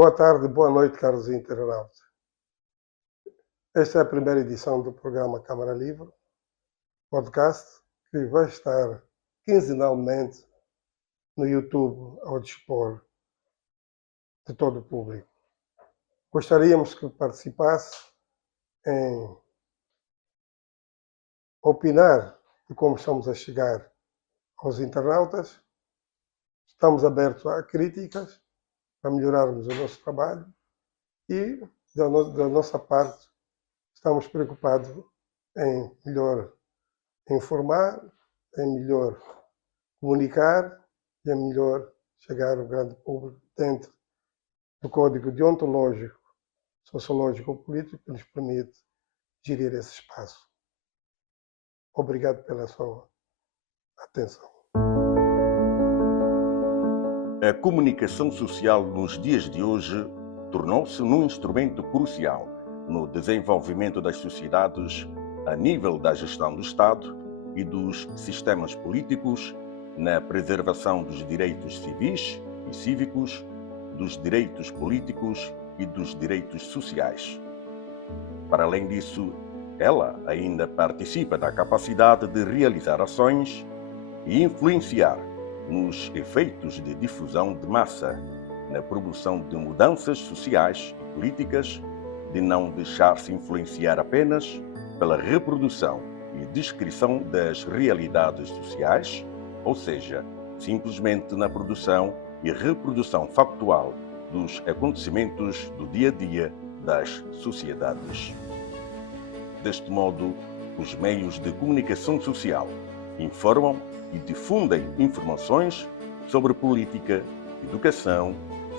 Boa tarde, boa noite, caros internautas. Esta é a primeira edição do programa Câmara Livre, podcast, que vai estar quinzenalmente no YouTube ao dispor de todo o público. Gostaríamos que participasse em opinar de como estamos a chegar aos internautas. Estamos abertos a críticas para melhorarmos o nosso trabalho e, da nossa parte, estamos preocupados em melhor informar, em melhor comunicar e em melhor chegar ao grande público dentro do código deontológico, sociológico ou político que nos permite gerir esse espaço. Obrigado pela sua atenção. A comunicação social nos dias de hoje tornou-se um instrumento crucial no desenvolvimento das sociedades a nível da gestão do Estado e dos sistemas políticos, na preservação dos direitos civis e cívicos, dos direitos políticos e dos direitos sociais. Para além disso, ela ainda participa da capacidade de realizar ações e influenciar nos efeitos de difusão de massa, na promoção de mudanças sociais e políticas, de não deixar-se influenciar apenas pela reprodução e descrição das realidades sociais, ou seja, simplesmente na produção e reprodução factual dos acontecimentos do dia-a-dia das sociedades. Deste modo, os meios de comunicação social informam e difundem informações sobre política, educação,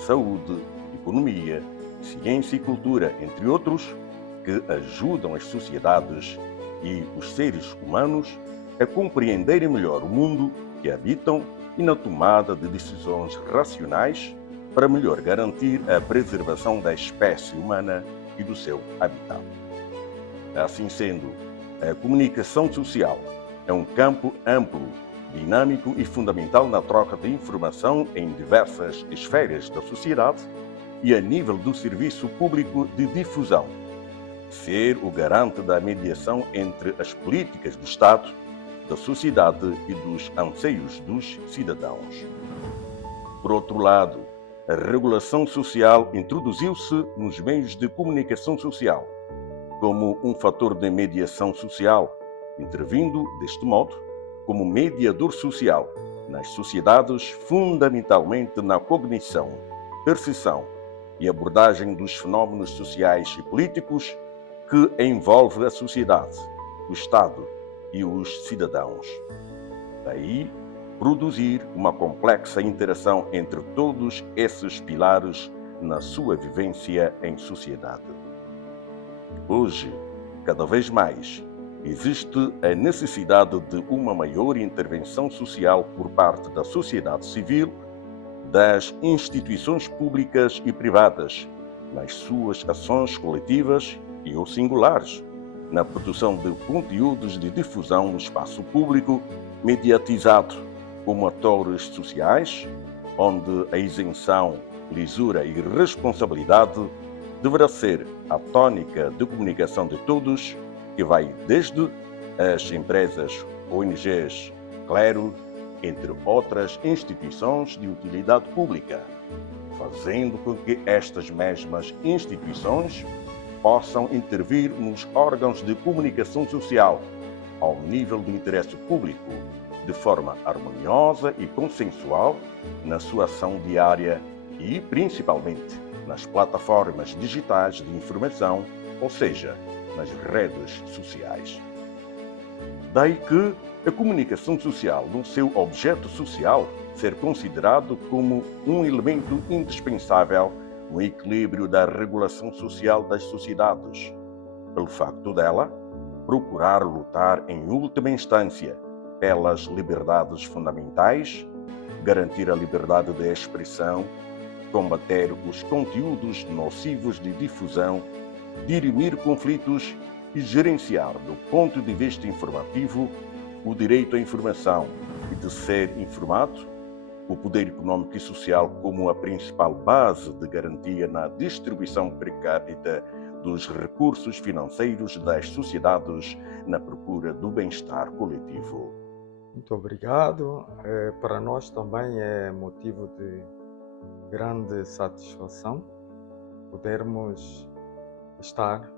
saúde, economia, ciência e cultura, entre outros, que ajudam as sociedades e os seres humanos a compreenderem melhor o mundo que habitam e na tomada de decisões racionais para melhor garantir a preservação da espécie humana e do seu habitat. Assim sendo, a comunicação social é um campo amplo, dinâmico e fundamental na troca de informação em diversas esferas da sociedade e a nível do serviço público de difusão. Ser o garante da mediação entre as políticas do Estado, da sociedade e dos anseios dos cidadãos. Por outro lado, a regulação social introduziu-se nos meios de comunicação social como um fator de mediação social, intervindo, deste modo, como mediador social nas sociedades, fundamentalmente na cognição, percepção e abordagem dos fenómenos sociais e políticos que envolvem a sociedade, o Estado e os cidadãos. Daí, produzir uma complexa interação entre todos esses pilares na sua vivência em sociedade. Hoje, cada vez mais, existe a necessidade de uma maior intervenção social por parte da sociedade civil, das instituições públicas e privadas, nas suas ações coletivas e ou singulares, na produção de conteúdos de difusão no espaço público, mediatizado como atores sociais, onde a isenção, lisura e responsabilidade deverá ser a tônica de comunicação de todos, que vai desde as empresas, ONGs, clero, entre outras instituições de utilidade pública, fazendo com que estas mesmas instituições possam intervir nos órgãos de comunicação social, ao nível do interesse público, de forma harmoniosa e consensual na sua ação diária e, principalmente, nas plataformas digitais de informação, ou seja, nas redes sociais. Daí que a comunicação social, no seu objeto social, ser considerado como um elemento indispensável no equilíbrio da regulação social das sociedades, pelo facto dela procurar lutar em última instância pelas liberdades fundamentais, garantir a liberdade de expressão, combater os conteúdos nocivos de difusão, dirimir conflitos e gerenciar, do ponto de vista informativo, o direito à informação e de ser informado, o poder econômico e social como a principal base de garantia na distribuição per capita dos recursos financeiros das sociedades na procura do bem-estar coletivo. Muito obrigado. Para nós também é motivo de grande satisfação podermos estar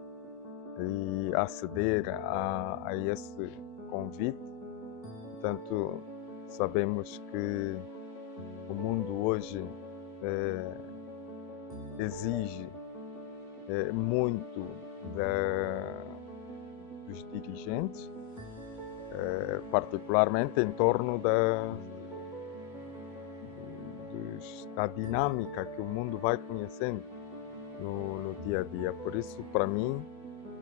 e aceder a esse convite. Portanto, sabemos que o mundo hoje exige muito dos dirigentes, particularmente em torno da dinâmica que o mundo vai conhecendo no dia a dia. Por isso, para mim,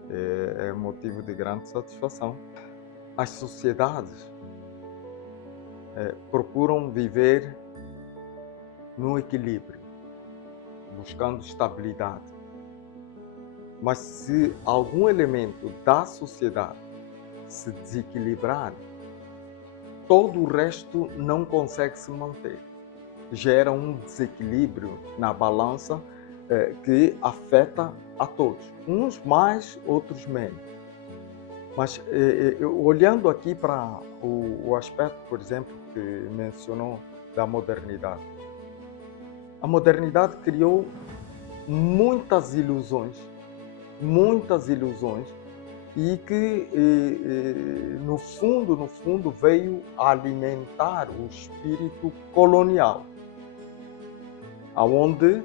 é motivo de grande satisfação. As sociedades procuram viver no equilíbrio, buscando estabilidade. Mas se algum elemento da sociedade se desequilibrar, todo o resto não consegue se manter. Gera um desequilíbrio na balança que afeta a todos, uns mais, outros menos. Mas olhando aqui para o aspecto, por exemplo, que mencionou da modernidade. A modernidade criou muitas ilusões e que no fundo veio alimentar o espírito colonial, aonde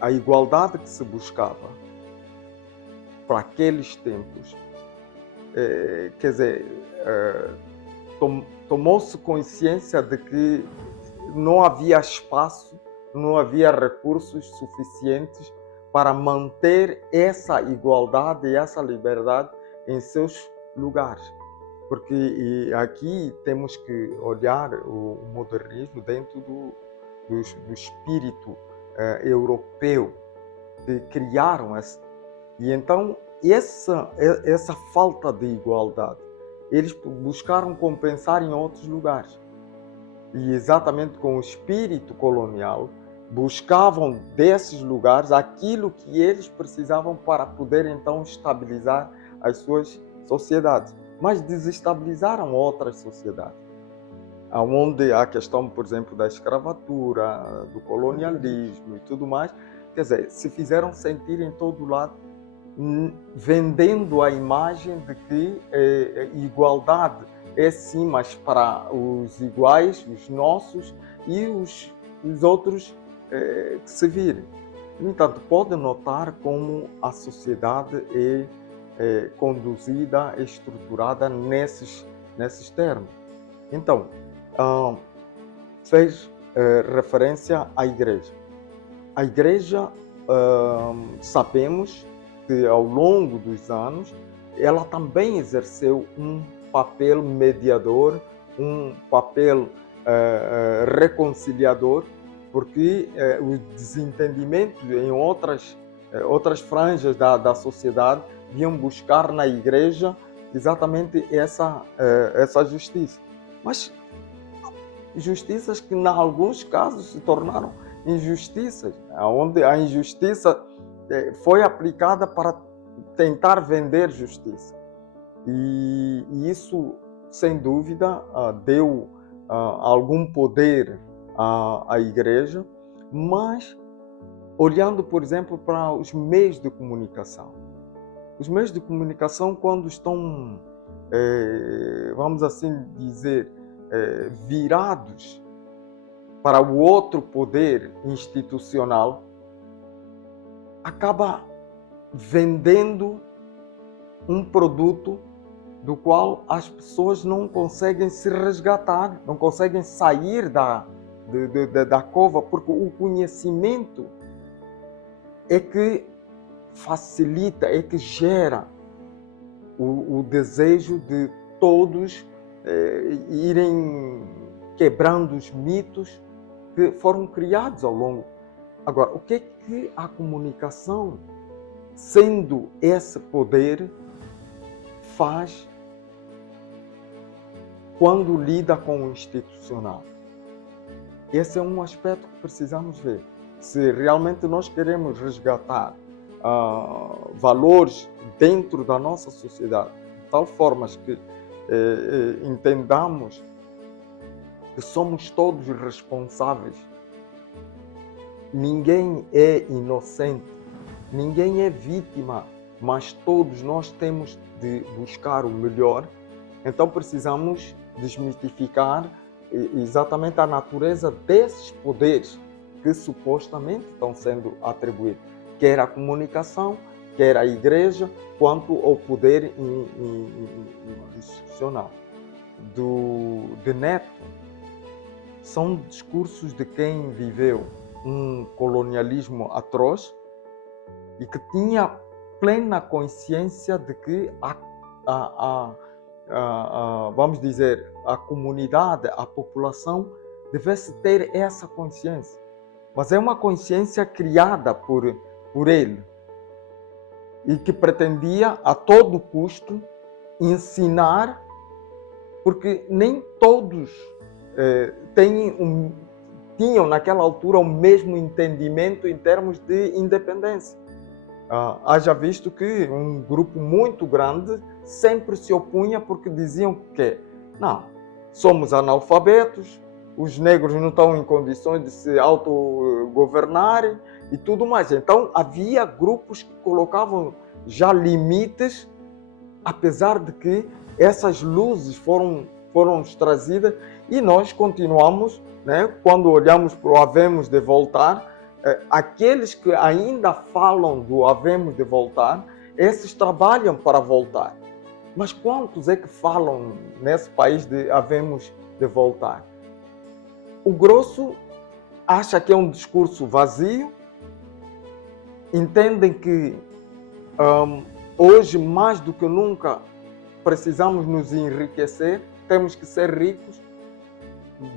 a igualdade que se buscava para aqueles tempos, tomou-se consciência de que não havia espaço, não havia recursos suficientes para manter essa igualdade e essa liberdade em seus lugares. Porque aqui temos que olhar o modernismo dentro do espírito europeu que criaram essa. E então essa falta de igualdade eles buscaram compensar em outros lugares. E exatamente com o espírito colonial buscavam desses lugares aquilo que eles precisavam para poder então estabilizar as suas sociedades. Mas desestabilizaram outras sociedades, onde a questão, por exemplo, da escravatura, do colonialismo e tudo mais, quer dizer, se fizeram sentir em todo lado, vendendo a imagem de que igualdade é sim, mas para os iguais, os nossos e os outros que se virem. No entanto, pode notar como a sociedade é conduzida, estruturada nesses termos. Então, fez referência à Igreja. A Igreja, sabemos que ao longo dos anos, ela também exerceu um papel mediador, um papel reconciliador, porque o desentendimento em outras franjas da sociedade vinham buscar na Igreja exatamente essa justiça. Mas justiças que, em alguns casos, se tornaram injustiças, onde a injustiça foi aplicada para tentar vender justiça. E isso, sem dúvida, deu algum poder à Igreja, mas olhando, por exemplo, para os meios de comunicação. Os meios de comunicação, quando estão, vamos assim dizer, virados para o outro poder institucional, acaba vendendo um produto do qual as pessoas não conseguem se resgatar, não conseguem sair da cova, porque o conhecimento é que facilita, é que gera o desejo de todos irem quebrando os mitos que foram criados ao longo. Agora, o que é que a comunicação, sendo esse poder, faz quando lida com o institucional? esse é um aspecto que precisamos ver. Se realmente nós queremos resgatar valores dentro da nossa sociedade, de tal forma que entendamos que somos todos responsáveis. Ninguém é inocente, ninguém é vítima, mas todos nós temos de buscar o melhor. Então precisamos desmistificar exatamente a natureza desses poderes que supostamente estão sendo atribuídos, quer à comunicação, quer à igreja, quanto ao poder institucional. De Neto, são discursos de quem viveu um colonialismo atroz e que tinha plena consciência de que vamos dizer, a comunidade, a população devesse ter essa consciência. Mas é uma consciência criada por ele e que pretendia a todo custo ensinar, porque nem todos tinham naquela altura o mesmo entendimento em termos de independência. Haja visto que um grupo muito grande sempre se opunha porque diziam que não, somos analfabetos, os negros não estão em condições de se autogovernarem e tudo mais. Então havia grupos que colocavam já limites, apesar de que essas luzes foram trazidas e nós continuamos, né, quando olhamos para o havemos de voltar, aqueles que ainda falam do havemos de voltar, esses trabalham para voltar. Mas quantos é que falam nesse país de havemos de voltar? O grosso acha que é um discurso vazio, entendem que hoje, mais do que nunca, precisamos nos enriquecer, temos que ser ricos,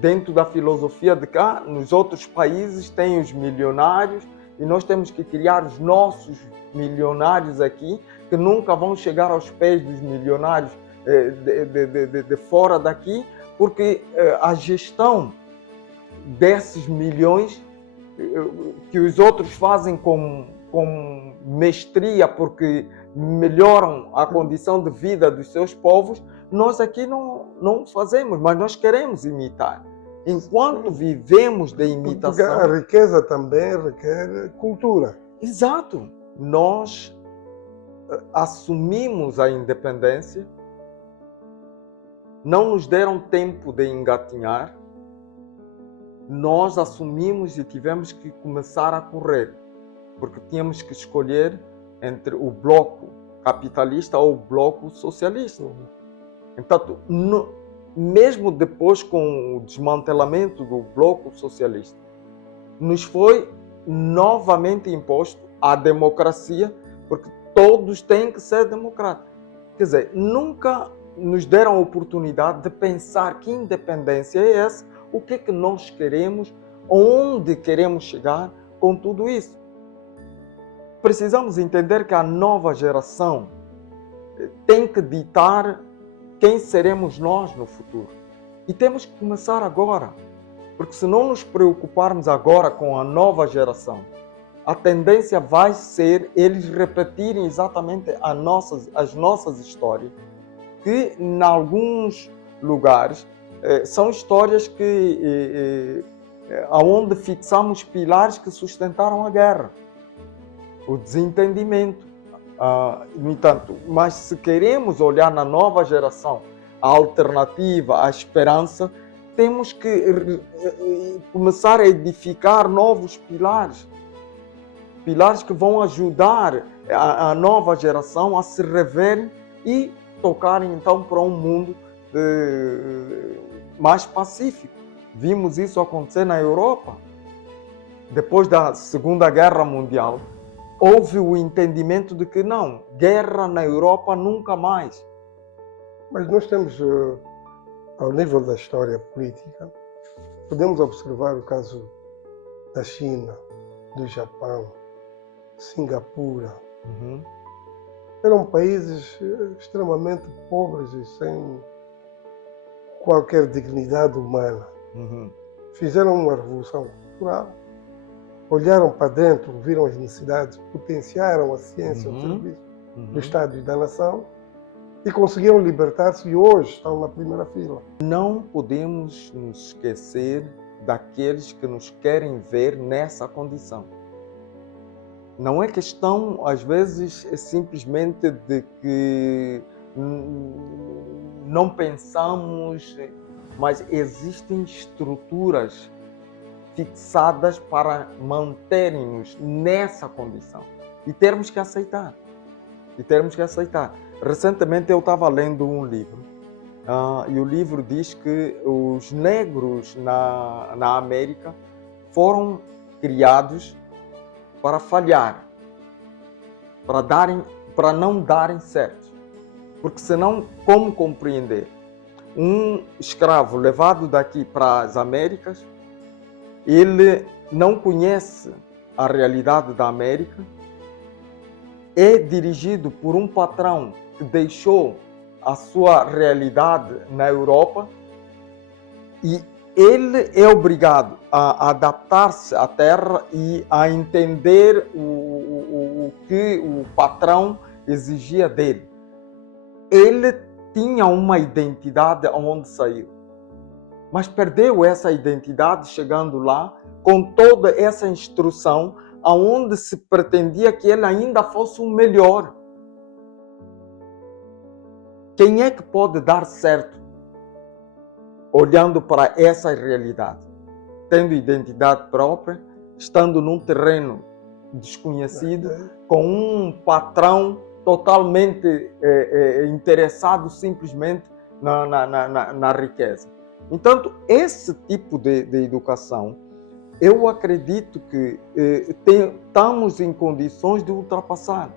dentro da filosofia de cá, nos outros países tem os milionários e nós temos que criar os nossos milionários aqui, que nunca vão chegar aos pés dos milionários de fora daqui, porque a gestão desses milhões que os outros fazem com mestria, porque melhoram a condição de vida dos seus povos, nós aqui não fazemos, mas nós queremos imitar. Enquanto vivemos de imitação... Porque a riqueza também requer cultura. Exato. Nós assumimos a independência, não nos deram tempo de engatinhar, nós assumimos e tivemos que começar a correr, porque tínhamos que escolher entre o bloco capitalista ou o bloco socialista. Então, mesmo depois com o desmantelamento do bloco socialista, nos foi novamente imposto a democracia, porque todos têm que ser democratas. Quer dizer, nunca nos deram a oportunidade de pensar que independência é essa, o que é que nós queremos, onde queremos chegar com tudo isso. Precisamos entender que a nova geração tem que ditar quem seremos nós no futuro. E temos que começar agora, porque se não nos preocuparmos agora com a nova geração, a tendência vai ser eles repetirem exatamente as nossas histórias, que em alguns lugares são histórias onde fixamos pilares que sustentaram a guerra, o desentendimento. No entanto, mas se queremos olhar na nova geração a alternativa, a esperança, temos que começar a edificar novos pilares. Pilares que vão ajudar a nova geração a se rever e tocarem então para um mundo mais pacífico. Vimos isso acontecer na Europa. Depois da Segunda Guerra Mundial, houve o entendimento de que não, guerra na Europa nunca mais. Mas nós temos, ao nível da história política, podemos observar o caso da China, do Japão, Singapura. Eram países extremamente pobres e sem qualquer dignidade humana. fizeram uma revolução cultural, olharam para dentro, viram as necessidades, potenciaram a ciência ao serviço do Estado e da nação e conseguiram libertar-se e hoje estão na primeira fila. Não podemos nos esquecer daqueles que nos querem ver nessa condição. Não é questão, às vezes, simplesmente de que não pensamos, mas existem estruturas fixadas para manterem-nos nessa condição. E termos que aceitar. Recentemente eu estava lendo um livro, e o livro diz que os negros na América foram criados para falhar, para não darem certo. Porque senão, como compreender? Um escravo levado daqui para as Américas, ele não conhece a realidade da América, é dirigido por um patrão que deixou a sua realidade na Europa e ele é obrigado a adaptar-se à terra e a entender o que o patrão exigia dele. Ele tinha uma identidade onde saiu, mas perdeu essa identidade chegando lá com toda essa instrução aonde se pretendia que ele ainda fosse o melhor. Quem é que pode dar certo olhando para essa realidade? Tendo identidade própria, estando num terreno desconhecido, com um patrão totalmente interessado simplesmente na riqueza. Então, esse tipo de educação, eu acredito que estamos em condições de ultrapassar.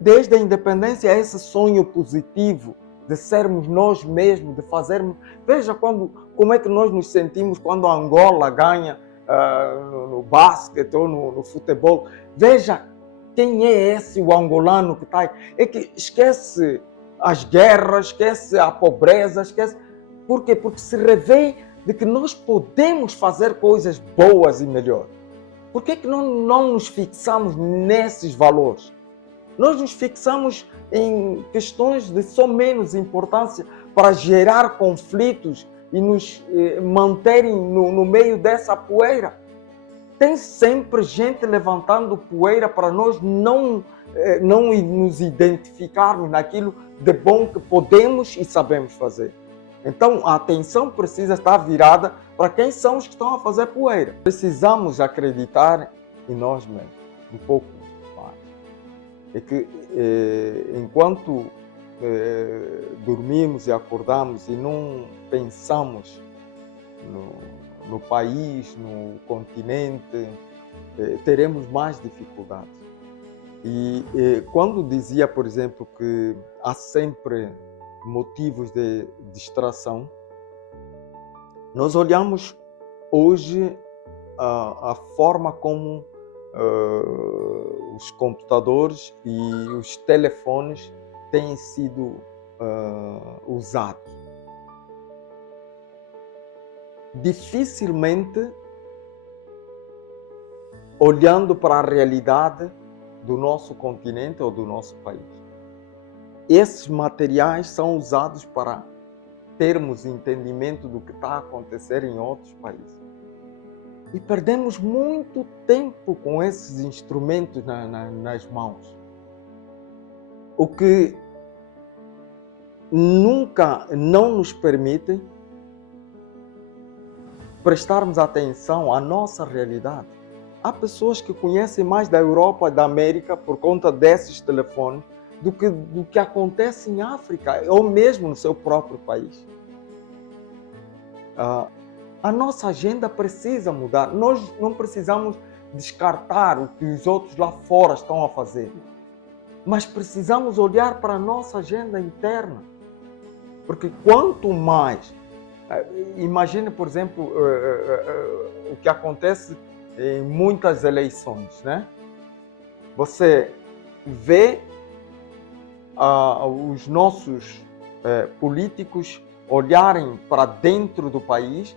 Desde a independência, esse sonho positivo de sermos nós mesmos, de fazermos... Veja como é que nós nos sentimos quando a Angola ganha no basquete ou no futebol. Veja quem é esse o angolano que está aí. É que esquece as guerras, esquece a pobreza, esquece... Por quê? Porque se revê de que nós podemos fazer coisas boas e melhor. Por que não nos fixamos nesses valores? Nós nos fixamos em questões de só menos importância para gerar conflitos e nos manterem no meio dessa poeira. Tem sempre gente levantando poeira para nós não nos identificarmos naquilo de bom que podemos e sabemos fazer. Então, a atenção precisa estar virada para quem são os que estão a fazer poeira. Precisamos acreditar em nós mesmos, um pouco mais. É que enquanto dormimos e acordamos e não pensamos no país, no continente, teremos mais dificuldades. E quando dizia, por exemplo, que há sempre motivos de distração, nós olhamos hoje a forma como os computadores e os telefones têm sido usados. Dificilmente, olhando para a realidade do nosso continente ou do nosso país, esses materiais são usados para termos entendimento do que está a acontecer em outros países. E perdemos muito tempo com esses instrumentos nas mãos. O que nunca não nos permite prestarmos atenção à nossa realidade. Há pessoas que conhecem mais da Europa e da América por conta desses telefones do que acontece em África ou mesmo no seu próprio país. A nossa agenda precisa mudar. Nós não precisamos descartar o que os outros lá fora estão a fazer, mas precisamos olhar para a nossa agenda interna. Porque quanto mais... Imagine, por exemplo, o que acontece em muitas eleições, né? Você vê os nossos políticos olharem para dentro do país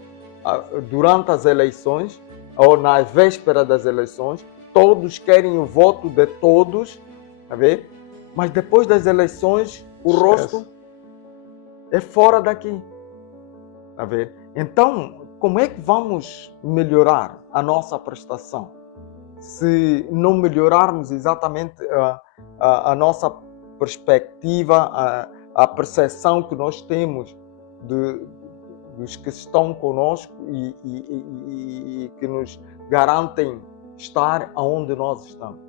durante as eleições, ou na véspera das eleições, todos querem o voto de todos, tá vendo? Mas depois das eleições, o rosto é fora daqui. Tá vendo? Então, como é que vamos melhorar a nossa prestação? Se não melhorarmos exatamente a nossa perspectiva, a percepção que nós temos dos que estão conosco e que nos garantem estar onde nós estamos.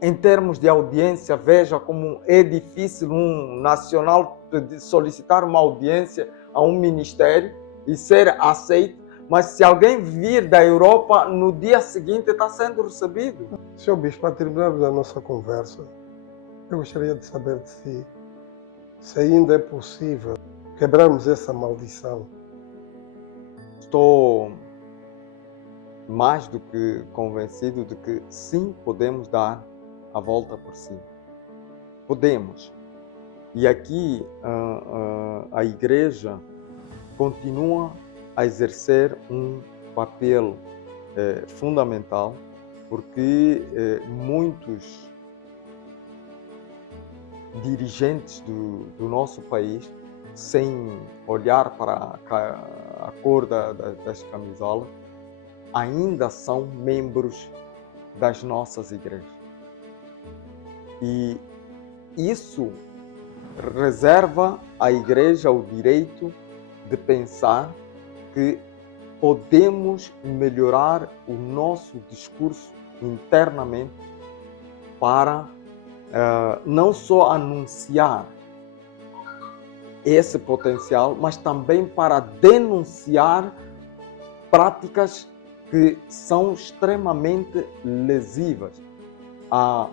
Em termos de audiência, veja como é difícil um nacional solicitar uma audiência a um ministério e ser aceito, mas se alguém vir da Europa, no dia seguinte está sendo recebido. Senhor Bispo, para terminarmos a nossa conversa, eu gostaria de saber de si se ainda é possível quebrarmos essa maldição. Estou mais do que convencido de que sim, podemos dar a volta por cima. Podemos. E aqui a Igreja continua a exercer um papel fundamental, porque muitos dirigentes do nosso país, sem olhar para a cor das camisolas, ainda são membros das nossas igrejas. E isso reserva à Igreja o direito de pensar que podemos melhorar o nosso discurso internamente para não só anunciar esse potencial, mas também para denunciar práticas que são extremamente lesivas à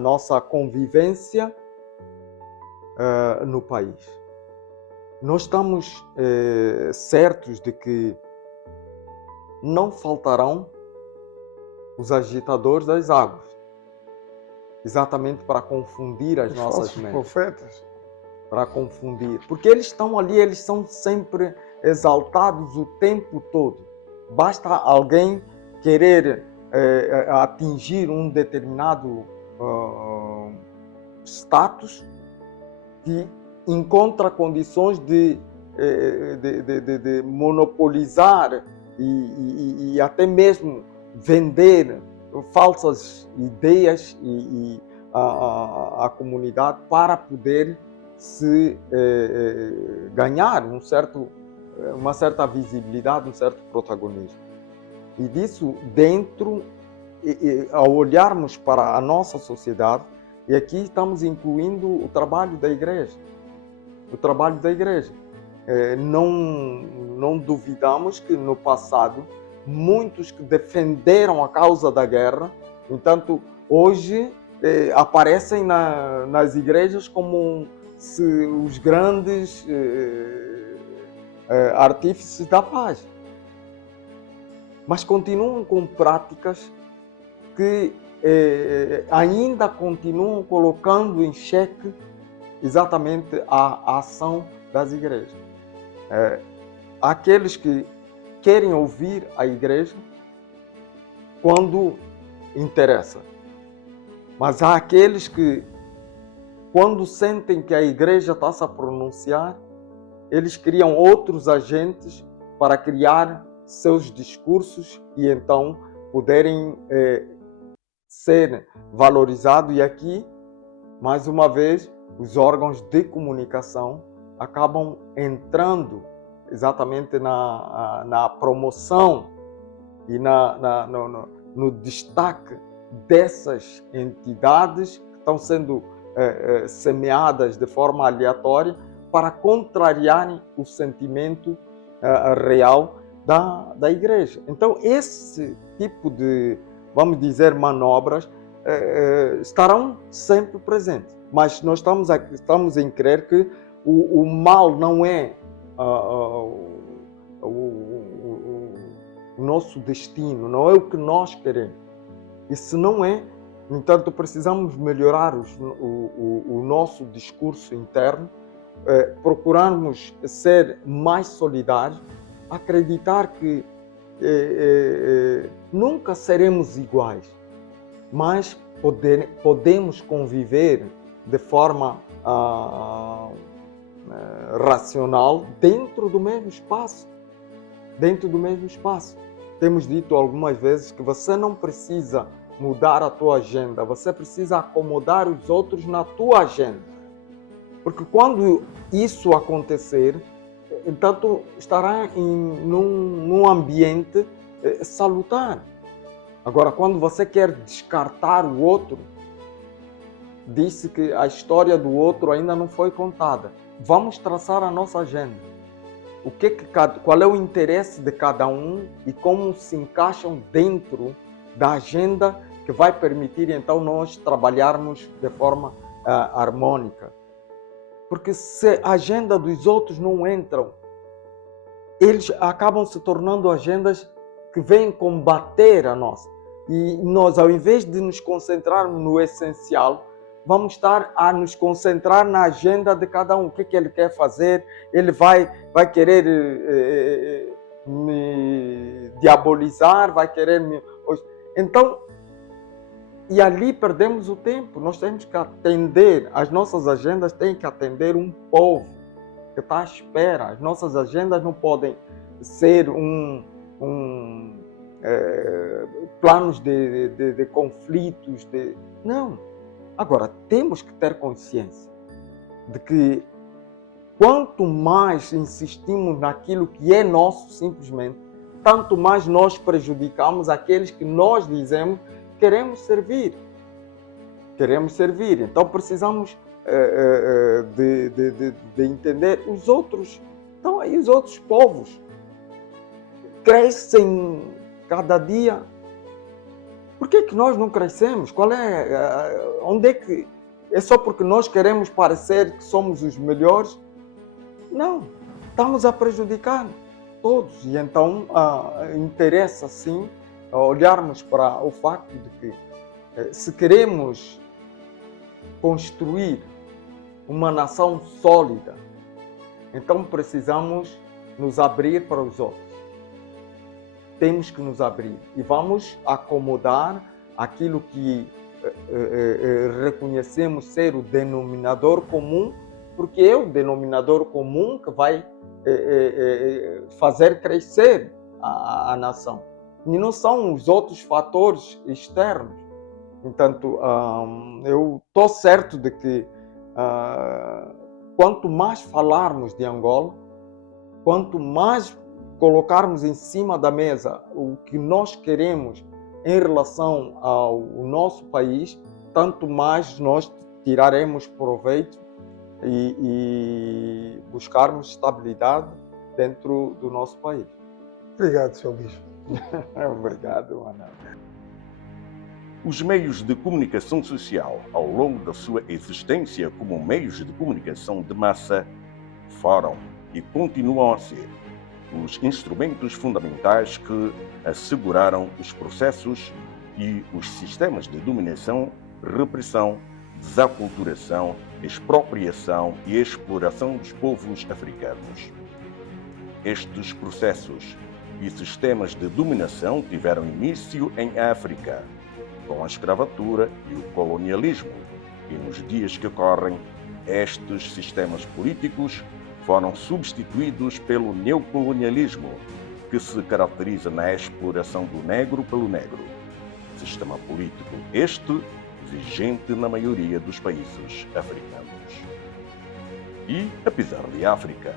nossa convivência no país. Nós estamos certos de que não faltarão os agitadores das águas, exatamente para confundir as nossas mentes. Profetas. Para confundir, porque eles estão ali, eles são sempre exaltados o tempo todo. Basta alguém querer atingir um determinado status que encontra condições de monopolizar e até mesmo vender falsas ideias à comunidade para poder se ganhar uma certa visibilidade, um certo protagonismo. E disso dentro, ao olharmos para a nossa sociedade, e aqui estamos incluindo o trabalho da Igreja. O trabalho da Igreja. Não duvidamos que no passado, muitos que defenderam a causa da guerra, no entanto, hoje aparecem nas igrejas como os grandes artífices da paz. Mas continuam com práticas que ainda continuam colocando em xeque exatamente a ação das igrejas. Aqueles que querem ouvir a igreja quando interessa, mas há aqueles que, quando sentem que a igreja está a pronunciar, eles criam outros agentes para criar seus discursos e então poderem ser valorizados. E aqui, mais uma vez, os órgãos de comunicação acabam entrando exatamente na promoção e no destaque dessas entidades que estão sendo semeadas de forma aleatória para contrariarem o sentimento real da igreja. Então, esse tipo de, vamos dizer, manobras estarão sempre presentes. Mas nós estamos em crer que o mal não é o nosso destino, não é o que nós queremos. E se não é, no entanto, precisamos melhorar o nosso discurso interno procurarmos ser mais solidários, acreditar que nunca seremos iguais, mas podemos conviver de forma racional dentro do mesmo espaço. Dentro do mesmo espaço. Temos dito algumas vezes que você não precisa mudar a tua agenda, você precisa acomodar os outros na tua agenda. Porque quando isso acontecer, então tu estará num ambiente salutar. Agora, quando você quer descartar o outro, disse que a história do outro ainda não foi contada. Vamos traçar a nossa agenda. Qual é o interesse de cada um e como se encaixam dentro da agenda que vai permitir então nós trabalharmos de forma harmônica. Porque se a agenda dos outros não entram, eles acabam se tornando agendas que vêm combater a nossa. E nós, ao invés de nos concentrarmos no essencial, vamos estar a nos concentrar na agenda de cada um. O que ele quer fazer? Ele vai querer me diabolizar, vai querer me... Então, e ali perdemos o tempo. Nós temos que atender, as nossas agendas têm que atender um povo que está à espera. As nossas agendas não podem ser planos de conflitos. Não. Agora, temos que ter consciência de que quanto mais insistimos naquilo que é nosso simplesmente, tanto mais nós prejudicamos aqueles que nós dizemos queremos servir. Queremos servir. Então precisamos de entender os outros. Então aí os outros povos crescem cada dia. Por que nós não crescemos? Onde é que... É só porque nós queremos parecer que somos os melhores? Não, estamos a prejudicar todos. E então interessa sim olharmos para o facto de que se queremos construir uma nação sólida, então precisamos nos abrir para os outros. Temos que nos abrir e vamos acomodar aquilo que reconhecemos ser o denominador comum, porque é o denominador comum que vai fazer crescer a nação. E não são os outros fatores externos. Portanto, eu estou certo de que quanto mais falarmos de Angola, quanto mais colocarmos em cima da mesa o que nós queremos em relação ao nosso país, tanto mais nós tiraremos proveito e buscarmos estabilidade dentro do nosso país. Obrigado, Sr. Bispo. Obrigado, Manuel. Os meios de comunicação social, ao longo da sua existência como meios de comunicação de massa, foram e continuam a ser os instrumentos fundamentais que asseguraram os processos e os sistemas de dominação, repressão, desaculturação, expropriação e exploração dos povos africanos. Estes processos e sistemas de dominação tiveram início em África, com a escravatura e o colonialismo, e nos dias que correm, estes sistemas políticos foram substituídos pelo neocolonialismo, que se caracteriza na exploração do negro pelo negro. Sistema político este vigente na maioria dos países africanos. E, apesar de África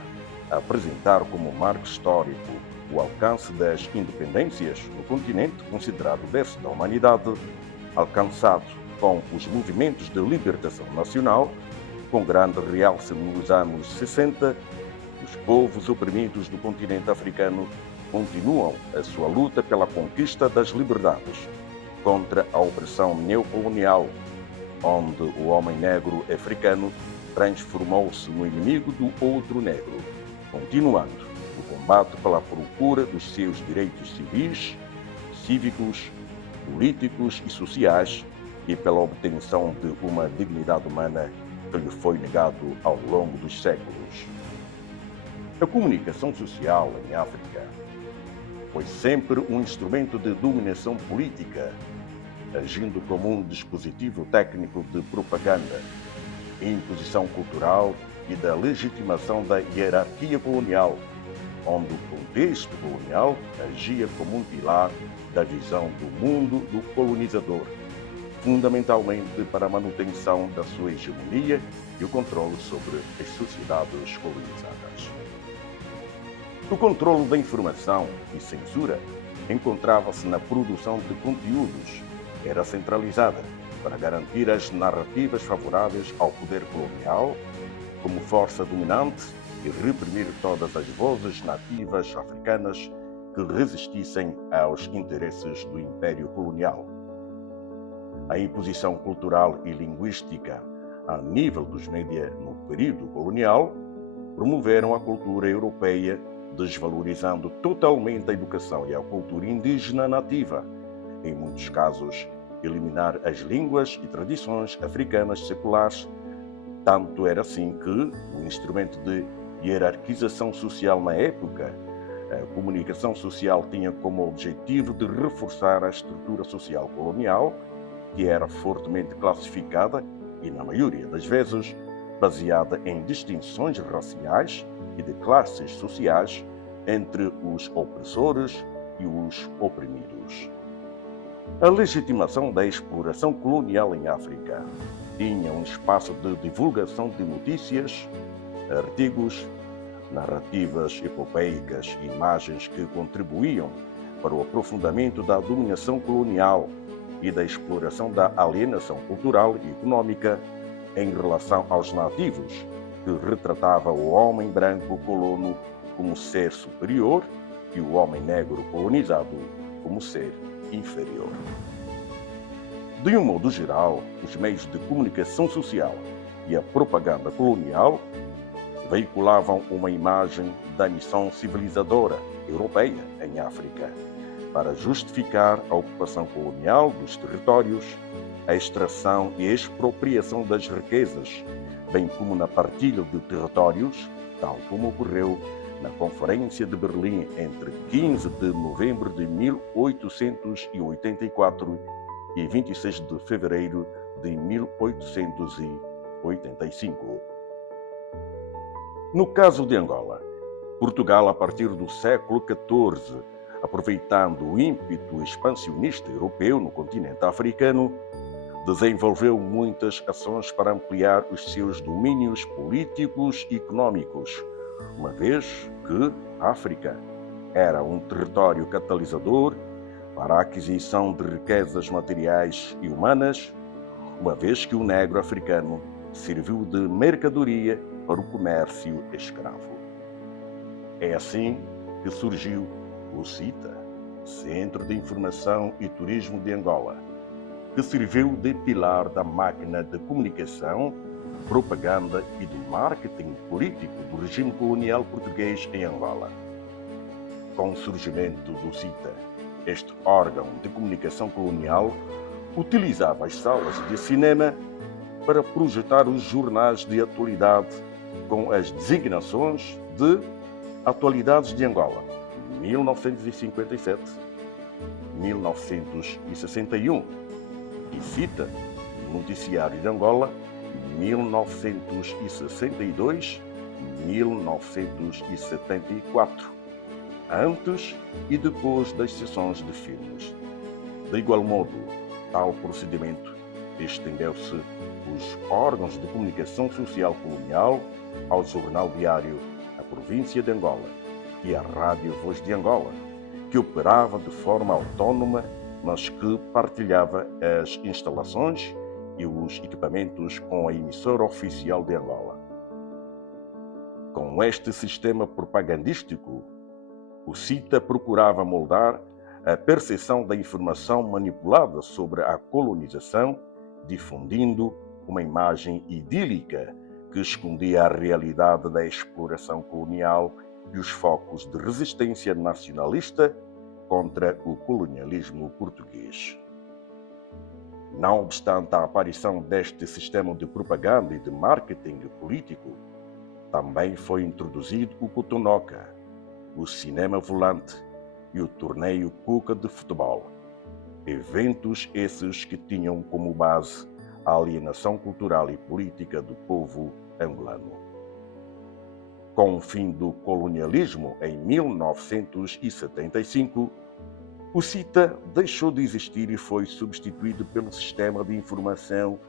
apresentar como marco histórico o alcance das independências no continente considerado berço da humanidade, alcançado com os movimentos de libertação nacional, com grande realce nos anos 60, os povos oprimidos do continente africano continuam a sua luta pela conquista das liberdades contra a opressão neocolonial, onde o homem negro africano transformou-se no inimigo do outro negro, continuando o combate pela procura dos seus direitos civis, cívicos, políticos e sociais e pela obtenção de uma dignidade humana que lhe foi negado ao longo dos séculos. A comunicação social em África foi sempre um instrumento de dominação política, agindo como um dispositivo técnico de propaganda, imposição cultural e da legitimação da hierarquia colonial, onde o contexto colonial agia como um pilar da visão do mundo do colonizador, fundamentalmente para a manutenção da sua hegemonia e o controle sobre as sociedades colonizadas. O controle da informação e censura encontrava-se na produção de conteúdos. Era centralizada para garantir as narrativas favoráveis ao poder colonial como força dominante e reprimir todas as vozes nativas africanas que resistissem aos interesses do Império Colonial. A imposição cultural e linguística a nível dos média no período colonial promoveram a cultura europeia, desvalorizando totalmente a educação e a cultura indígena nativa. Em muitos casos, eliminar as línguas e tradições africanas seculares. Tanto era assim que o instrumento de hierarquização social na época, a comunicação social tinha como objetivo de reforçar a estrutura social colonial, que era fortemente classificada e, na maioria das vezes, baseada em distinções raciais e de classes sociais entre os opressores e os oprimidos. A legitimação da exploração colonial em África tinha um espaço de divulgação de notícias, artigos, narrativas epopeicas e imagens que contribuíam para o aprofundamento da dominação colonial e da exploração da alienação cultural e econômica em relação aos nativos, que retratava o homem branco colono como ser superior e o homem negro colonizado como ser inferior. De um modo geral, os meios de comunicação social e a propaganda colonial veiculavam uma imagem da missão civilizadora europeia em África, para justificar a ocupação colonial dos territórios, a extração e expropriação das riquezas, bem como na partilha de territórios, tal como ocorreu na Conferência de Berlim entre 15 de novembro de 1884 e 26 de fevereiro de 1885. No caso de Angola, Portugal, a partir do século XIV, aproveitando o ímpeto expansionista europeu no continente africano, desenvolveu muitas ações para ampliar os seus domínios políticos e econômicos, uma vez que a África era um território catalisador para a aquisição de riquezas materiais e humanas, uma vez que o negro africano serviu de mercadoria para o comércio escravo. É assim que surgiu o CITA, Centro de Informação e Turismo de Angola, que serviu de pilar da máquina de comunicação, propaganda e do marketing político do regime colonial português em Angola. Com o surgimento do CITA, este órgão de comunicação colonial utilizava as salas de cinema para projetar os jornais de atualidade com as designações de Atualidades de Angola, 1957, 1961, e CITA, Noticiário de Angola, 1962, 1974, antes e depois das sessões de filmes. De igual modo, tal procedimento estendeu-se os órgãos de comunicação social colonial ao Jornal Diário A Província de Angola e à Rádio Voz de Angola, que operava de forma autónoma, mas que partilhava as instalações e os equipamentos com a emissora oficial de Angola. Com este sistema propagandístico, o CITA procurava moldar a percepção da informação manipulada sobre a colonização, difundindo uma imagem idílica que escondia a realidade da exploração colonial e os focos de resistência nacionalista contra o colonialismo português. Não obstante a aparição deste sistema de propaganda e de marketing político, também foi introduzido o Cotonoca, o cinema volante e o torneio Cuca de futebol. Eventos esses que tinham como base a alienação cultural e política do povo angolano. Com o fim do colonialismo em 1975, o CITA deixou de existir e foi substituído pelo Sistema de Informação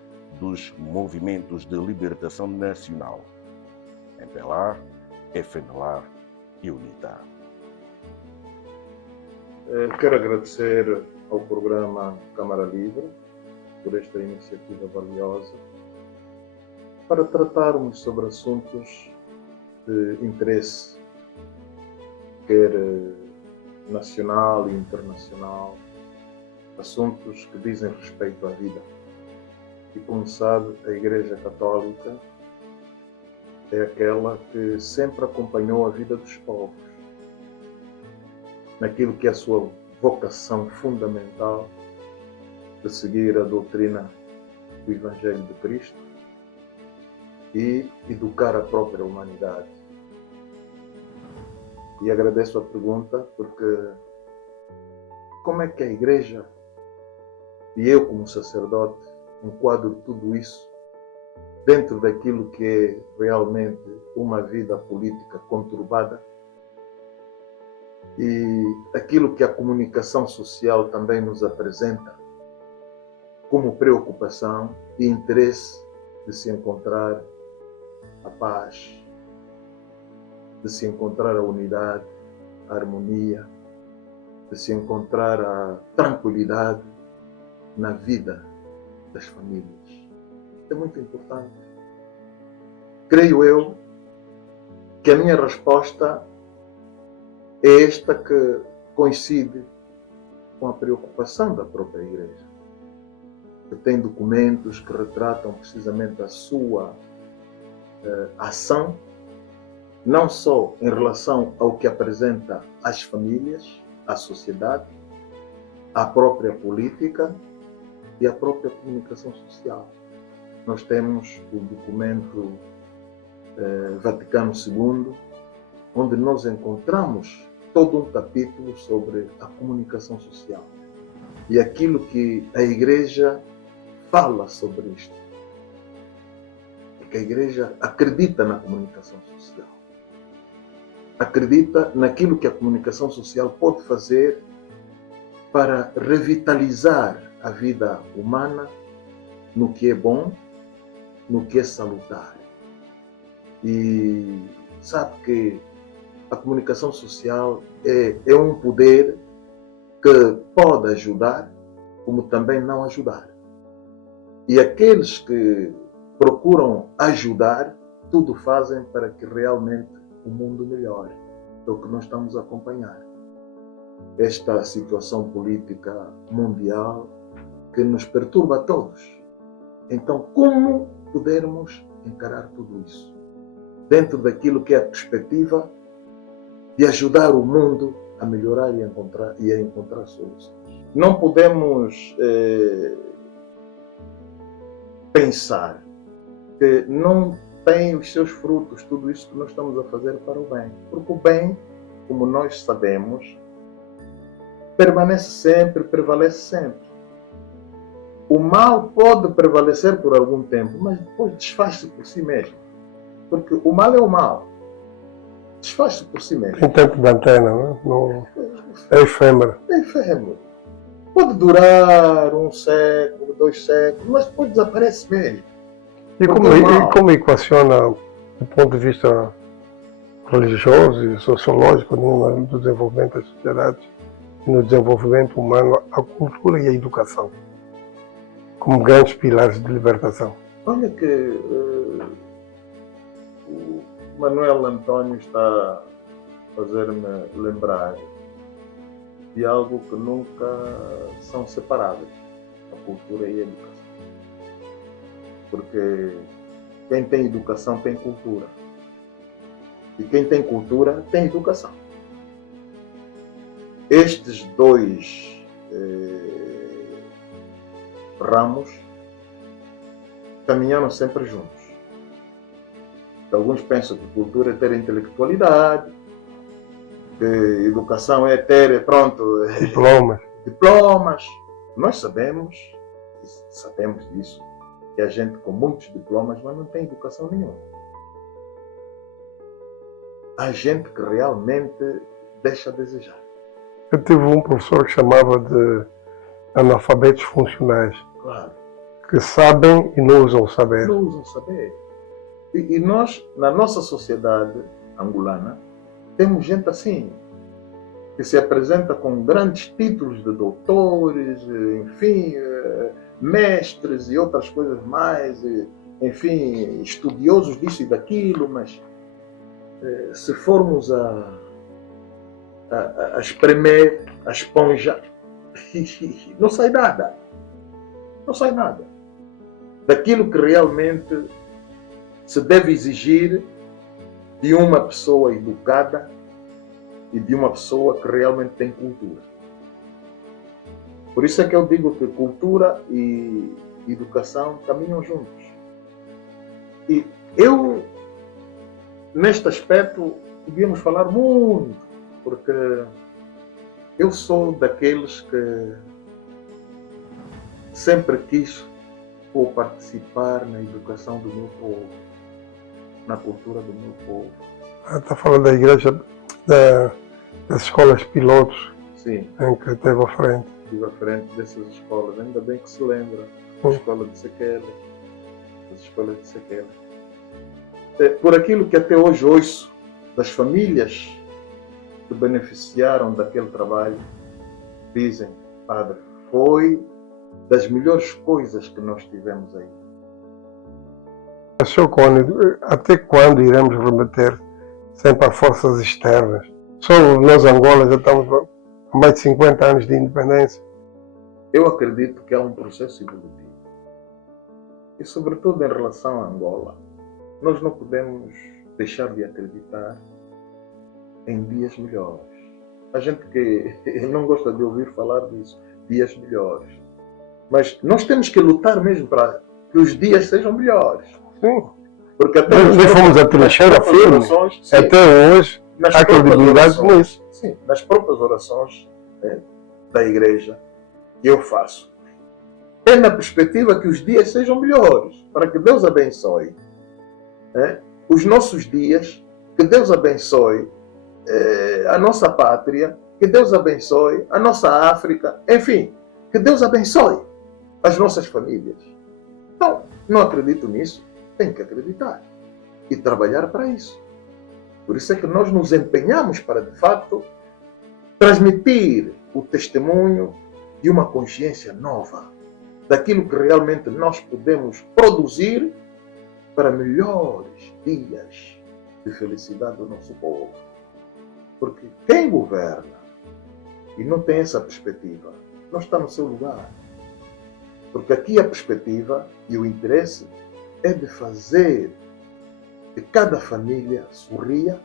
dos Movimentos de Libertação Nacional, MPLA, FNLA e UNITA. Quero agradecer ao programa Câmara Livre por esta iniciativa valiosa para tratarmos sobre assuntos de interesse, quer nacional e internacional, assuntos que dizem respeito à vida. E como sabe, a Igreja Católica é aquela que sempre acompanhou a vida dos povos, naquilo que é a sua vocação fundamental de seguir a doutrina do Evangelho de Cristo e educar a própria humanidade. E agradeço a pergunta porque como é que a Igreja e eu como sacerdote enquadro tudo isso dentro daquilo que é realmente uma vida política conturbada e aquilo que a comunicação social também nos apresenta como preocupação e interesse de se encontrar a paz, de se encontrar a unidade, a harmonia, de se encontrar a tranquilidade na vida das famílias. É muito importante. Creio eu que a minha resposta é esta que coincide com a preocupação da própria Igreja, que tem documentos que retratam precisamente a sua ação, não só em relação ao que apresenta às famílias, à sociedade, à própria política e à própria comunicação social. Nós temos o documento Vaticano II, onde nós encontramos todo um capítulo sobre a comunicação social e aquilo que a Igreja fala sobre isto. Porque a Igreja acredita na comunicação social. Acredita naquilo que a comunicação social pode fazer para revitalizar a vida humana no que é bom, no que é salutar. E sabe que a comunicação social é um poder que pode ajudar, como também não ajudar. E aqueles que procuram ajudar, tudo fazem para que realmente o mundo melhore. É o que nós estamos a acompanhar. Esta situação política mundial que nos perturba a todos. Então, como podermos encarar tudo isso? Dentro daquilo que é a perspectiva de ajudar o mundo a melhorar e a encontrar soluções. Não podemos pensar que não tem os seus frutos tudo isso que nós estamos a fazer para o bem. Porque o bem, como nós sabemos, permanece sempre, prevalece sempre. O mal pode prevalecer por algum tempo, mas depois desfaz-se por si mesmo. Porque o mal é o mal. Desfaz-se por si mesmo. Tem tempo de antena, não? É efêmero. É efêmero. Pode durar 1 século, 2 séculos, mas depois desaparece mesmo. E como equaciona, do ponto de vista religioso e sociológico, no desenvolvimento das sociedades e no desenvolvimento humano, a cultura e a educação como grandes pilares de libertação? Olha que o Manuel António está a fazer-me lembrar de algo que nunca são separáveis, a cultura e a educação. Porque quem tem educação tem cultura. E quem tem cultura tem educação. Estes dois ramos caminharam sempre juntos. Alguns pensam que cultura é ter intelectualidade, que educação é ter, pronto, Diplomas. Nós sabemos disso, que a gente com muitos diplomas, mas não tem educação nenhuma. Há gente que realmente deixa a desejar. Eu tive um professor que chamava de analfabetos funcionais, Claro. que sabem e não usam saber. Não usam saber. E nós, na nossa sociedade angolana, temos gente assim, que se apresenta com grandes títulos de doutores, enfim, mestres e outras coisas mais, enfim, estudiosos disso e daquilo, mas se formos a espremer a esponja, não sai nada. Não sai nada. Daquilo que realmente se deve exigir de uma pessoa educada e de uma pessoa que realmente tem cultura. Por isso é que eu digo que cultura e educação caminham juntos. E eu, neste aspecto, podíamos falar muito, porque eu sou daqueles que sempre quis participar na educação do meu povo, na cultura do meu povo. Está falando da igreja, das escolas pilotos. Sim. Em que esteve à frente. Estive à frente dessas escolas, ainda bem que se lembra. A escola de Sequela, as escolas de Sequela. Por aquilo que até hoje ouço das famílias que beneficiaram daquele trabalho, dizem, padre, foi das melhores coisas que nós tivemos aí. Sr. Cónigo, até quando iremos remeter sempre a forças externas? Só nós, Angola, já estamos há mais de 50 anos de independência. Eu acredito que há um processo evolutivo. E, sobretudo, em relação a Angola, nós não podemos deixar de acreditar em dias melhores. A gente que não gosta de ouvir falar disso, dias melhores. Mas nós temos que lutar mesmo para que os dias sejam melhores. Sim. Porque até nós fomos a trincheira firme. Até hoje, há credibilidade nisso. Sim, nas próprias orações da igreja que eu faço. É na perspectiva que os dias sejam melhores, para que Deus abençoe os nossos dias, que Deus abençoe a nossa pátria, que Deus abençoe a nossa África, enfim, que Deus abençoe as nossas famílias. Então, não acredito nisso, tem que acreditar e trabalhar para isso. Por isso é que nós nos empenhamos para, de facto, transmitir o testemunho de uma consciência nova, daquilo que realmente nós podemos produzir para melhores dias de felicidade do nosso povo. Porque quem governa e não tem essa perspectiva, não está no seu lugar. Porque aqui a perspectiva e o interesse é de fazer que cada família sorria,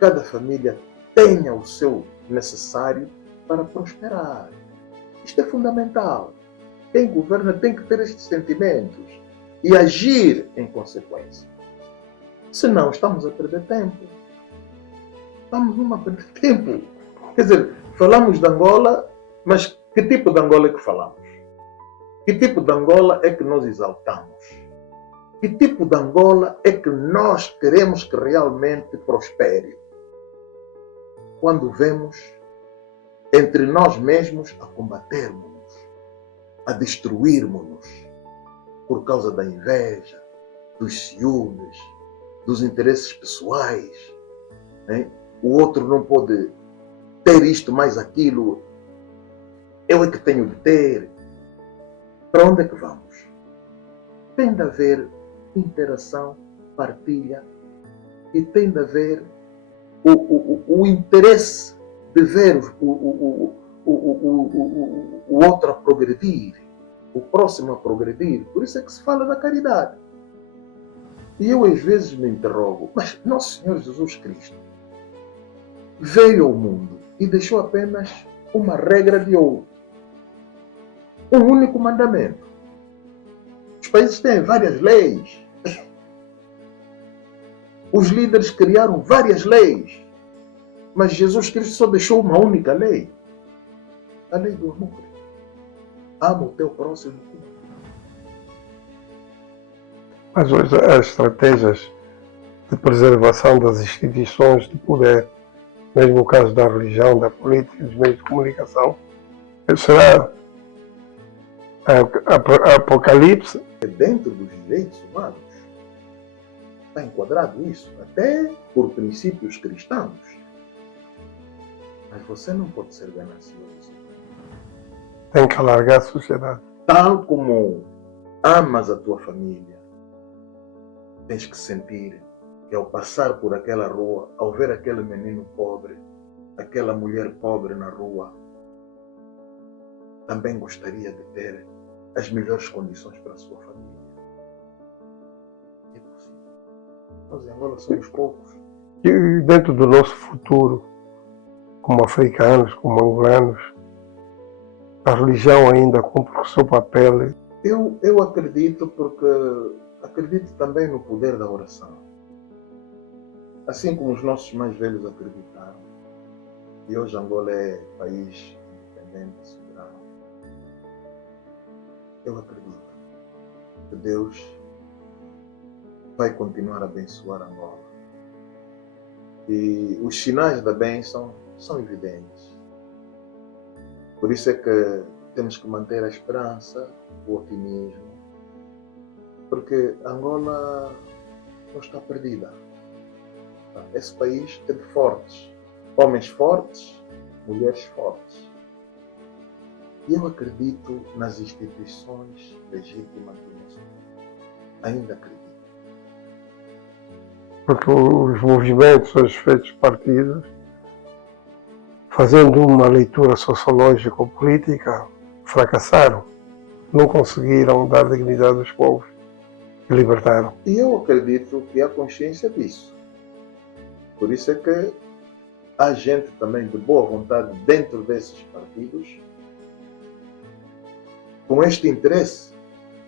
cada família tenha o seu necessário para prosperar. Isto é fundamental. Quem governa tem que ter estes sentimentos e agir em consequência. Senão estamos a perder tempo. Estamos a perder tempo. Quer dizer, falamos de Angola, mas que tipo de Angola é que falamos? Que tipo de Angola é que nós exaltamos? Que tipo de Angola é que nós queremos que realmente prospere? Quando vemos entre nós mesmos a combatermos-nos, a destruirmos-nos por causa da inveja, dos ciúmes, dos interesses pessoais. O outro não pode ter isto mais aquilo. Eu é que tenho de ter. Para onde é que vamos? Tem de haver interação, partilha e tem de haver o interesse de ver o outro a progredir, o próximo a progredir. Por isso é que se fala da caridade. E eu às vezes me interrogo, mas Nosso Senhor Jesus Cristo veio ao mundo e deixou apenas uma regra de ouro. Um único mandamento. Os países têm várias leis. Os líderes criaram várias leis. Mas Jesus Cristo só deixou uma única lei. A lei do amor. Ama o teu próximo. Mas hoje as estratégias de preservação das instituições de poder, mesmo no caso da religião, da política, dos meios de comunicação, será apocalipse. Dentro dos direitos humanos está enquadrado isso, até por princípios cristãos. Mas você não pode ser ganancioso. Tem que alargar a sociedade. Tal como amas a tua família, tens que sentir que ao passar por aquela rua, ao ver aquele menino pobre, aquela mulher pobre na rua, também gostaria de ter as melhores condições para a sua família. É possível. Nós em Angola somos poucos. E dentro do nosso futuro, como africanos, como angolanos, a religião ainda cumpre o seu papel. Eu acredito porque acredito também no poder da oração. Assim como os nossos mais velhos acreditaram. E hoje Angola é país independente, soberano. Eu acredito que Deus vai continuar a abençoar Angola. E os sinais da bênção são evidentes. Por isso é que temos que manter a esperança, o otimismo, porque Angola não está perdida. Esse país é de fortes, homens fortes, mulheres fortes. E eu acredito nas instituições legítimas do nosso país. Ainda acredito. Porque os movimentos, os feitos partidos, fazendo uma leitura sociológica ou política, fracassaram. Não conseguiram dar dignidade aos povos e libertaram. E eu acredito que há consciência disso. Por isso é que há gente também de boa vontade dentro desses partidos, com este interesse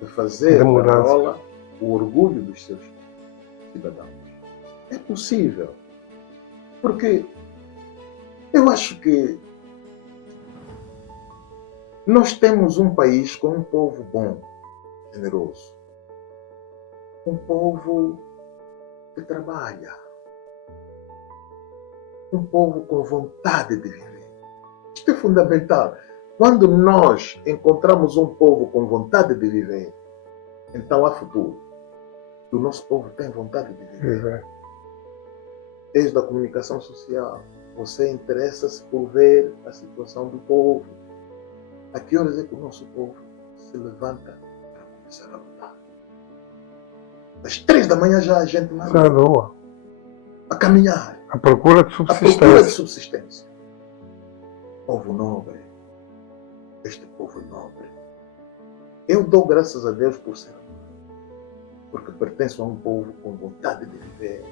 de fazer De da mudança. Angola o orgulho dos seus cidadãos. É possível. Porque eu acho que nós temos um país com um povo bom, generoso. Um povo que trabalha. Um povo com vontade de viver. Isto é fundamental. Quando nós encontramos um povo com vontade de viver, então há futuro. O nosso povo tem vontade de viver. Desde a comunicação social, você interessa-se por ver a situação do povo. A que horas é que o nosso povo se levanta para começar a lutar? Às 3 da manhã já há gente na Já rua, rua. a caminhar, A procura de à procura de subsistência. subsistência. Povo nobre. Este povo nobre. Eu dou graças a Deus por ser porque pertenço a um povo com vontade de viver,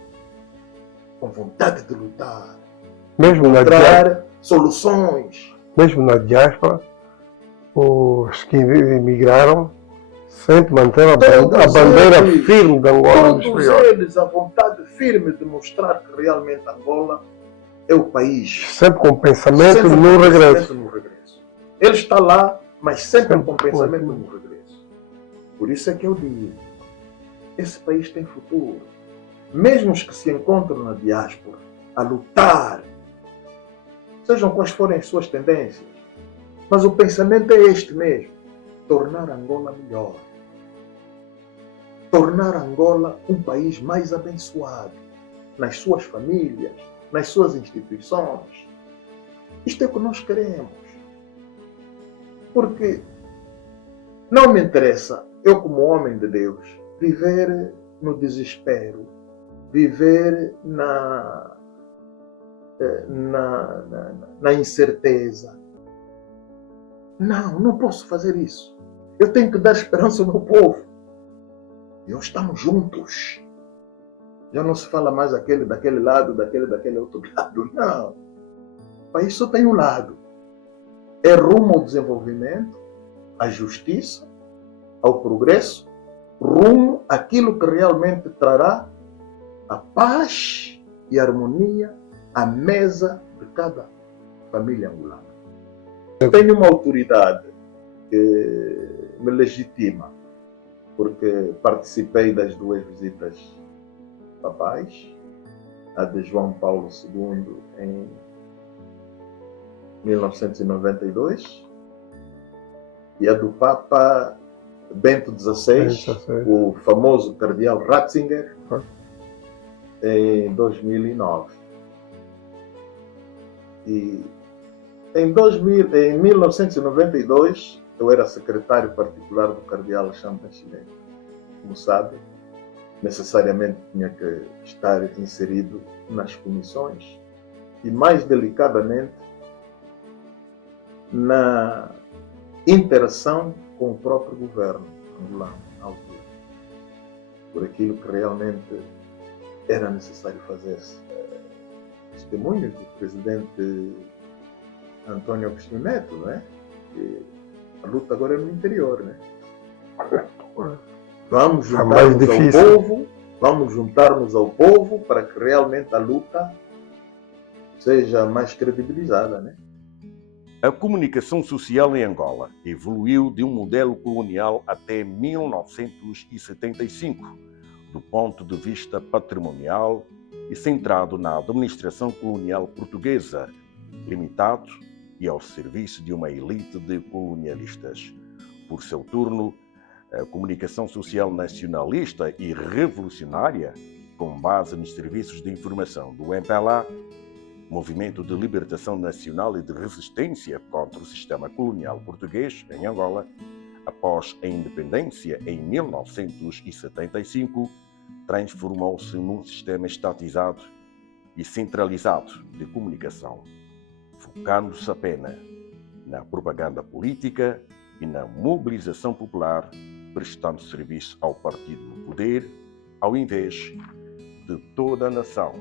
com vontade de lutar, Mesmo na encontrar soluções. mesmo na diáspora, os que emigraram sempre manteram a Todos bandeira eles. firme de Angola no Todos exterior. eles a vontade firme de mostrar que realmente Angola é o país. Sempre com pensamento Sempre no com regresso. pensamento no regresso. Ele está lá, mas sempre Sempre com com pensamento aquilo. no regresso. Por isso é que eu digo, esse país tem futuro. Mesmo os que se encontram na diáspora a lutar, sejam quais forem as suas tendências, mas o pensamento é este mesmo: tornar Angola melhor. Tornar Angola um país mais abençoado, nas suas famílias, nas suas instituições. Isto é o que nós queremos. Porque não me interessa, eu como homem de Deus, viver no desespero, viver na incerteza. Não posso fazer isso. Eu tenho que dar esperança ao meu povo. E nós estamos juntos. Já não se fala mais daquele lado, daquele outro lado. Não. O país só tem um lado. É rumo ao desenvolvimento, à justiça, ao progresso rumo àquilo que realmente trará a paz e a harmonia à mesa de cada família angolana. Tenho uma autoridade que me legitima, porque participei das 2 visitas papais, a de João Paulo II em 1992 e a do Papa Bento XVI, o famoso cardeal Ratzinger, em 2009. E em 1992 eu era secretário particular do cardeal Alexandre Nascimento. Como sabe, necessariamente tinha que estar inserido nas comissões e, mais delicadamente, na interação com o próprio governo angolano, à altura, por aquilo que realmente era necessário fazer-se. Testemunhos do presidente António Agostinho Neto, não é? Que a luta agora é no interior, né? Vamos juntar-nos ao povo para que realmente a luta seja mais credibilizada, né? A comunicação social em Angola evoluiu de um modelo colonial até 1975, do ponto de vista patrimonial e centrado na administração colonial portuguesa, limitado e ao serviço de uma elite de colonialistas. Por seu turno, a comunicação social nacionalista e revolucionária, com base nos serviços de informação do MPLA, Movimento de Libertação Nacional e de Resistência contra o Sistema Colonial Português em Angola, após a independência em 1975, transformou-se num sistema estatizado e centralizado de comunicação, focando-se apenas na propaganda política e na mobilização popular, prestando serviço ao partido no poder, ao invés de toda a nação,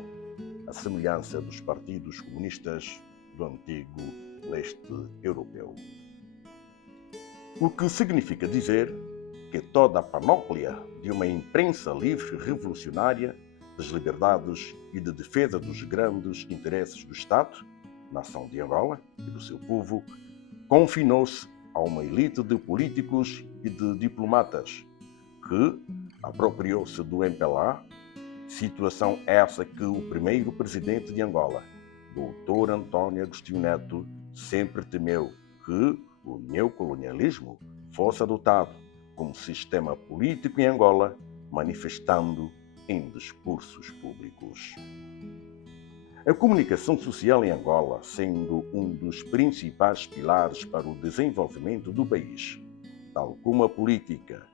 à semelhança dos partidos comunistas do antigo leste europeu. O que significa dizer que toda a panóplia de uma imprensa livre revolucionária, das liberdades e de defesa dos grandes interesses do Estado, nação de Angola e do seu povo, confinou-se a uma elite de políticos e de diplomatas que apropriou-se do MPLA, situação essa que o primeiro presidente de Angola, Dr. António Agostinho Neto, sempre temeu que o neocolonialismo fosse adotado como sistema político em Angola, manifestando em discursos públicos. A comunicação social em Angola, sendo um dos principais pilares para o desenvolvimento do país, tal como a política,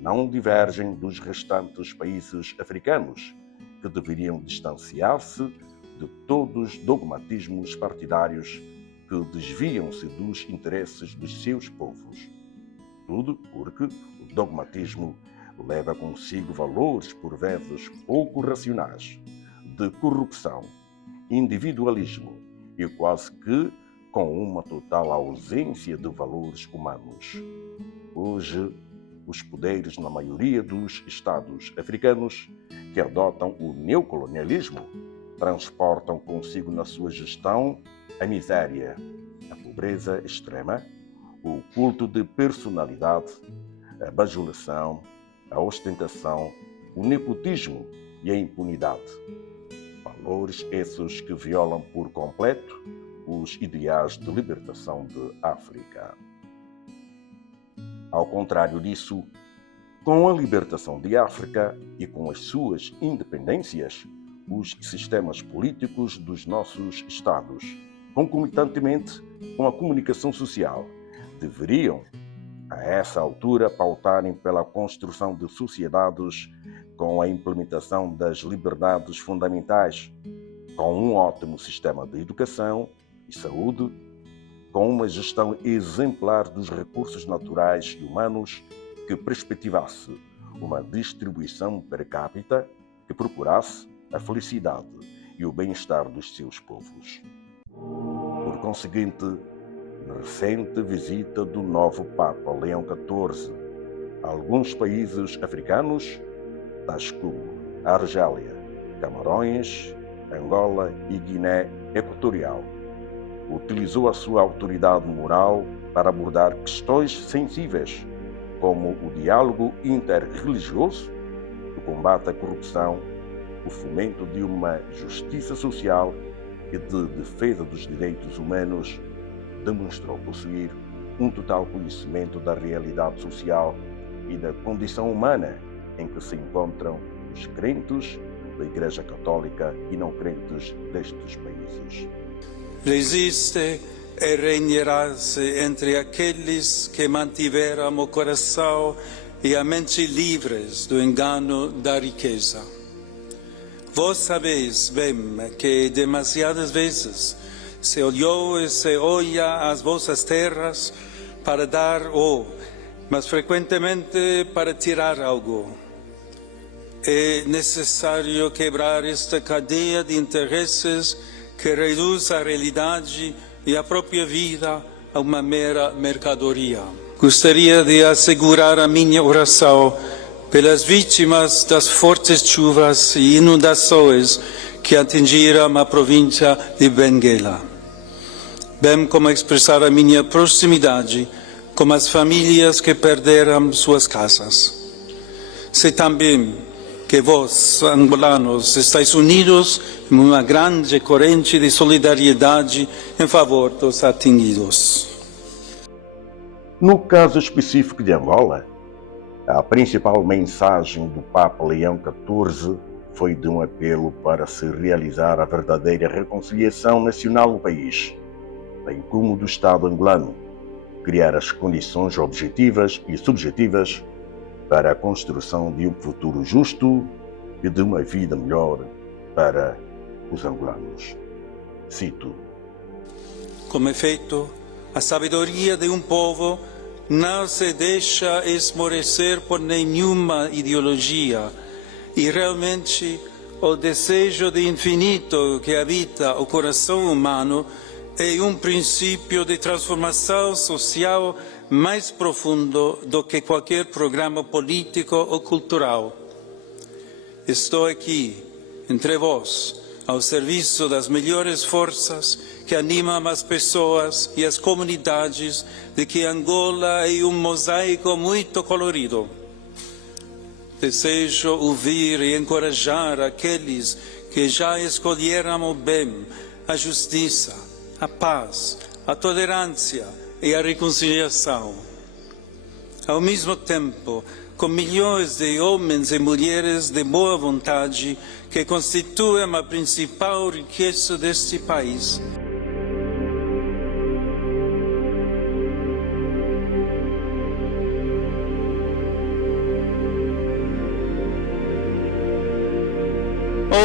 não divergem dos restantes países africanos, que deveriam distanciar-se de todos os dogmatismos partidários que desviam-se dos interesses dos seus povos. Tudo porque o dogmatismo leva consigo valores por vezes pouco racionais, de corrupção, individualismo e quase que com uma total ausência de valores humanos. Hoje, os poderes na maioria dos Estados africanos que adotam o neocolonialismo transportam consigo na sua gestão a miséria, a pobreza extrema, o culto de personalidade, a bajulação, a ostentação, o nepotismo e a impunidade. Valores esses que violam por completo os ideais de libertação de África. Ao contrário disso, com a libertação de África e com as suas independências, os sistemas políticos dos nossos Estados, concomitantemente com a comunicação social, deveriam, a essa altura, pautarem pela construção de sociedades com a implementação das liberdades fundamentais, com um ótimo sistema de educação e saúde, com uma gestão exemplar dos recursos naturais e humanos que perspectivasse uma distribuição per capita que procurasse a felicidade e o bem-estar dos seus povos. Por conseguinte, na recente visita do novo Papa Leão XIV alguns países africanos, tais como a Argélia, Camarões, Angola e Guiné Equatorial. Utilizou a sua autoridade moral para abordar questões sensíveis, como o diálogo interreligioso, o combate à corrupção, o fomento de uma justiça social e de defesa dos direitos humanos. Demonstrou possuir um total conhecimento da realidade social e da condição humana em que se encontram os crentes da Igreja Católica e não crentes destes países. Resiste e regnerá-se entre aqueles que mantiveram o coração e a mente livres do engano da riqueza. Vós sabeis bem que demasiadas vezes se olhou e se olha as vossas terras para dar mas frequentemente para tirar algo. É necessário quebrar esta cadeia de interesses que reduz a realidade e a própria vida a uma mera mercadoria. Gostaria de assegurar a minha oração pelas vítimas das fortes chuvas e inundações que atingiram a província de Benguela, bem como expressar a minha proximidade com as famílias que perderam suas casas. Sei também que vós, angolanos, estáis unidos em uma grande corrente de solidariedade em favor dos atingidos. No caso específico de Angola, a principal mensagem do Papa Leão XIV foi de um apelo para se realizar a verdadeira reconciliação nacional no país, bem como do Estado angolano, criar as condições objetivas e subjetivas para a construção de um futuro justo e de uma vida melhor para os angolanos. Cito: Como efeito, a sabedoria de um povo não se deixa esmorecer por nenhuma ideologia e realmente o desejo de infinito que habita o coração humano é um princípio de transformação social mais profundo do que qualquer programa político ou cultural. Estou aqui, entre vós, ao serviço das melhores forças que animam as pessoas e as comunidades de que Angola é um mosaico muito colorido. Desejo ouvir e encorajar aqueles que já escolheram o bem, a justiça, a paz, a tolerância e a reconciliação. Ao mesmo tempo, com milhões de homens e mulheres de boa vontade que constituem a principal riqueza deste país.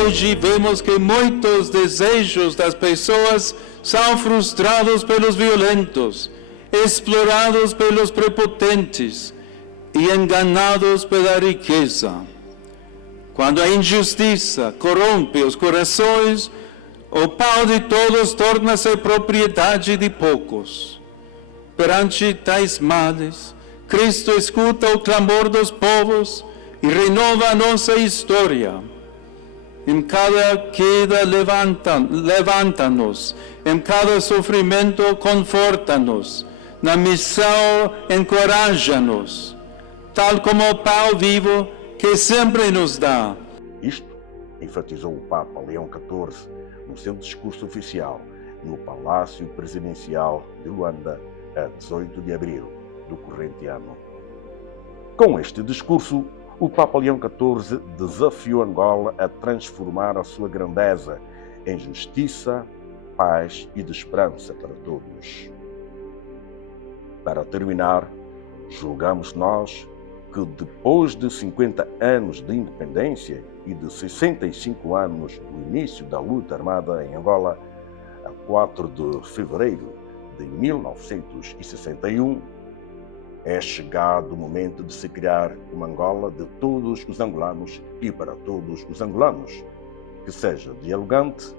Hoje vemos que muitos desejos das pessoas são frustrados pelos violentos, explorados pelos prepotentes e enganados pela riqueza. Quando a injustiça corrompe os corações, o pão de todos torna-se propriedade de poucos. Perante tais males, Cristo escuta o clamor dos povos e renova a nossa história. Em cada queda levanta-nos, em cada sofrimento conforta-nos, na missão encoraja-nos, tal como o pão vivo que sempre nos dá. Isto enfatizou o Papa Leão XIV no seu discurso oficial no Palácio Presidencial de Luanda, a 18 de abril do corrente ano. Com este discurso, o Papa Leão XIV desafiou Angola a transformar a sua grandeza em justiça, paz e de esperança para todos. Para terminar, julgamos nós que depois de 50 anos de independência e de 65 anos do início da luta armada em Angola, a 4 de fevereiro de 1961, é chegado o momento de se criar uma Angola de todos os angolanos e para todos os angolanos, que seja dialogante,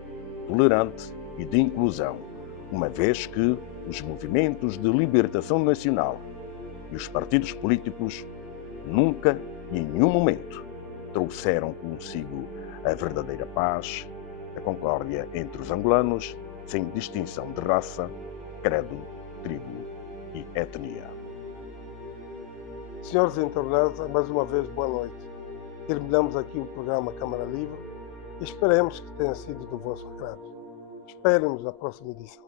tolerante e de inclusão, uma vez que os movimentos de libertação nacional e os partidos políticos nunca e em nenhum momento trouxeram consigo a verdadeira paz, a concórdia entre os angolanos, sem distinção de raça, credo, tribo e etnia. Senhores internautas, mais uma vez, boa noite. Terminamos aqui o programa Câmara Livre e esperemos que tenha sido do vosso agrado. Esperem-nos na próxima edição.